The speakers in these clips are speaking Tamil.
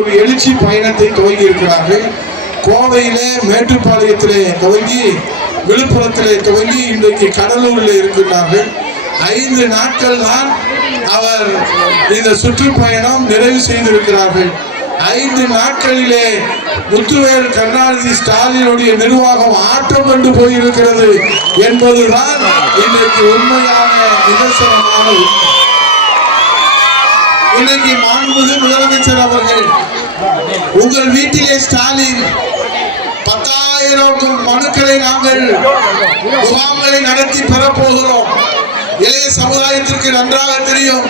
ஒரு எழுச்சி பயணத்தை துவங்கி இருக்கிறார்கள். கோவையிலே மேட்டுப்பாளையத்திலே துவங்கி விழுப்புரத்திலே துவங்கி இன்றைக்கு கடலூரில் இருக்கின்றார்கள். ஐந்து நாட்கள் தான் அவர் இந்த சுற்றுப்பயணம் நிறைவு செய்திருக்கிறார்கள். ஐந்து நாட்களிலே முத்துவேல் கருணாநிதி ஸ்டாலினுடைய நிர்வாகம் ஆட்டம் கொண்டு போயிருக்கிறது என்பதுதான் இன்றைக்கு உண்மையான நிதர்சனமான உண்மை. இன்னைக்கு மாண்புமிகு முதலமைச்சர் அவர்கள். உங்கள் வீட்டிலே ஸ்டாலின் பத்தாயிரம் மனுக்களை நாங்கள் முகாம்களை நடத்தி பெறப்போகிறோம் இளைய சமுதாயத்திற்கு நன்றாக தெரியும்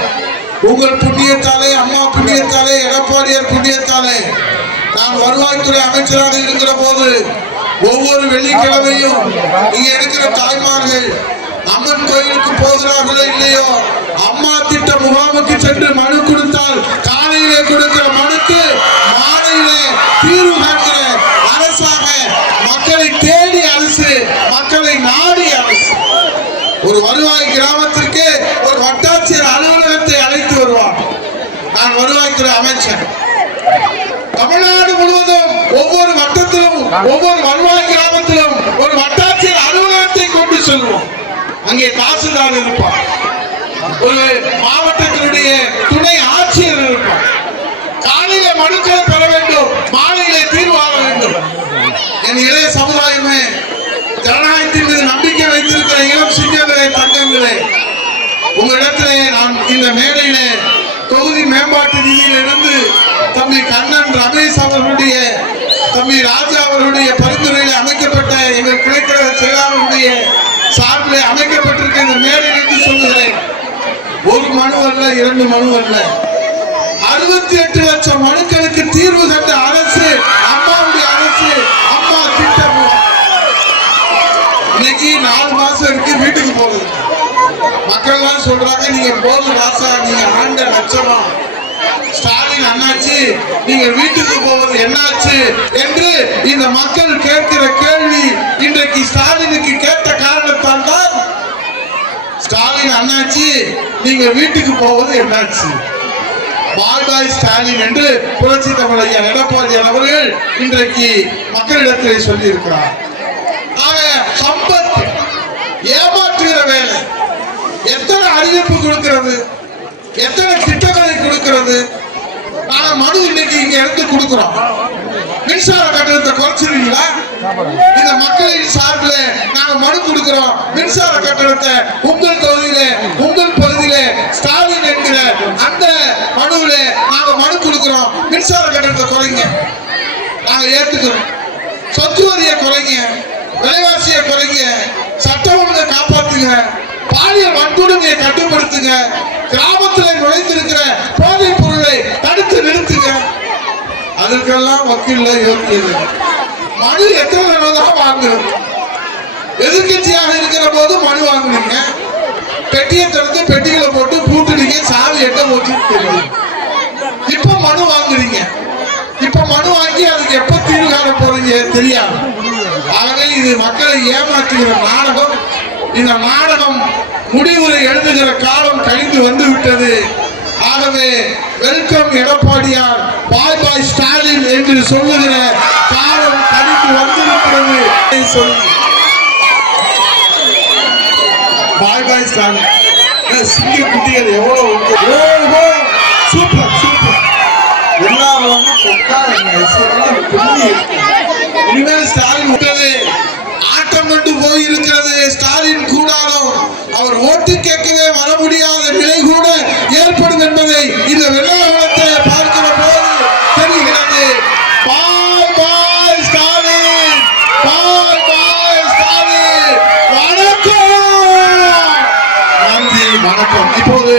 உங்கள் புண்ணியத்தாலே அம்மா புண்ணியத்தாலே எடப்பாடியார் புண்ணியத்தாலே நான் வருவாய்த்துறை அமைச்சராக இருக்கிற போது ஒவ்வொரு வெள்ளிக்கிழமையும் இங்கே இருக்கிற தாய்மார்கள் அம்மன் கோயிலுக்கு போகிறார்களோ இல்லையோ முகாமுக்கு சென்று மனு கொடுத்தால் காலையிலே கொடுக்கிற மனுக்கு மாலையிலே தீர்வு காண்கிற அரசாக மக்களை தேடி அரசு மக்களை நாடி அரசு. ஒரு வருவாய் கிராமத்திற்கு ஒரு வட்டாட்சியர் அலுவலகத்தை அழைத்து வருவார். நான் வருவாய்த்துறை அமைச்சர். தமிழ்நாடு முழுவதும் ஒவ்வொரு வட்டத்திலும் ஒவ்வொரு வருவாய் கிராமத்திலும் ஒரு வட்டாட்சியர் அலுவலகத்தை கொண்டு செல்வோம். அங்கே தாசில்தார் இருப்பார். ஒரு மாவட்டத்தினுடைய துணை ஆட்சியர் இருப்பார். காலையில மனுக்களை பெற வேண்டும். மாலையிலே தீர்வாக வேண்டும். என் இளைய சமுதாயமே ஜனநாயகத்தின் மீது நம்பிக்கை வைத்திருக்கிற இளம் சிங்கங்களே தங்கங்களே உங்களிடத்திலே நான் இந்த மேடையிலே தொகுதி மேம்பாட்டு நிதியிலிருந்து தம்பி கண்ணன் ரமேஷ் அவர்களுடைய தம்பி ராஜா அவர்களுடைய பரிந்துரையில் அமைக்கப்பட்ட எங்கள் குறைக்கிற செயலாளருடைய சார்பில் அமைக்கப்பட்ட இந்த மேடையிலிருந்து சொல்லுகிறேன் ஒரு மனு அல்ல இரண்டு மனு அல்ல அறுபத்தி எட்டு லட்சம் மனுக்களுக்கு தீர்வு கண்ட அரசு அம்மாவுடைய அரசு அம்மா திட்டம். இன்னைக்கு நாலு மாசம் இருக்கு வீட்டுக்கு போகுது. மக்கள் எல்லாம் சொல்றாங்க நீங்க போதும் ராசா நீங்க ஆண்ட லட்சமா. ஸ்டாலின் அண்ணாச்சி நீங்க வீட்டுக்கு போவது என்னாச்சு என்று இந்த மக்கள் கேட்கிற கேள்வி இன்றைக்கு ஸ்டாலினுக்கு கேட்ட காரணத்தை ஸ்டாலின் அண்ணாச்சி நீங்க வீட்டுக்கு போவது என்னாச்சு? பாய் பாய் ஸ்டாலின் என்று புரட்சி தமிழையா எடப்பாடி அவர்கள் இன்றைக்கு மக்களிடத்திலே சொல்லி இருக்கிறார் ஆக ஏமாற்றுகிற வேலை எத்தனை அறிவிப்பு கொடுக்கிறது எத்தனை திட்டங்களை கொடுக்கிறது ஆனா மனு இன்னைக்கு இங்க இருந்து கொடுக்கிறோம். மின்சார கட்டணத்தை குறைச்சிருக்கீங்களா? இந்த மக்களின் சார்பில் நாங்க மனு கொடுக்கிறோம். மின்சார கட்டணத்தை உங்கள் தொகுதியில உங்கள் பகுதியில ஸ்டாலின் என்கிற அந்த மனுவில நாங்க மனு கொடுக்கிறோம். மின்சார கட்டணத்தை குறைங்க. நாங்க ஏத்துக்கிறோம். சொத்து வரியை குறைங்க. விலைவாசியை குறைங்க. சட்டம் ஒழுங்கை காப்பாத்துங்க. பாலியல் வன்கொடுமையை கட்டுப்படுத்துங்க. கிராமத்தில் நுழைந்திருக்கிற அதற்கெல்லாம் வக்கீல்ல யோக்கியது மனு எத்தனை தான் வாங்கணும் எதிர்கட்சியாக இருக்கிற போது மனு வாங்குனீங்க. பெட்டியை திறந்து பெட்டிகளை போட்டு பூட்டுனீங்க சாவி எட்ட போட்டு இப்ப மனு வாங்குறீங்க. இப்ப மனு வாங்கி அதுக்கு எப்ப தீர்வு காண போறீங்க தெரியாது. ஆகவே இது மக்களை ஏமாற்றுகிற நாடகம். இந்த நாடகம் முடிவுரை எழுதுகிற காலம் கழிந்து வந்து விட்டது ஆகவே வெல்கம் எடப்பாடியார். பாய் பாய் ஸ்டாலின். என்று சொல்லுகிற காலம் கழிந்து வந்திருக்கிறது என்று பாய் பாய் ஸ்டாலின் சிங்க குட்டிகள் எவ்வளவு உண்டு. Super super. எல்லாரும் கொக்கா வணக்கம். இப்போது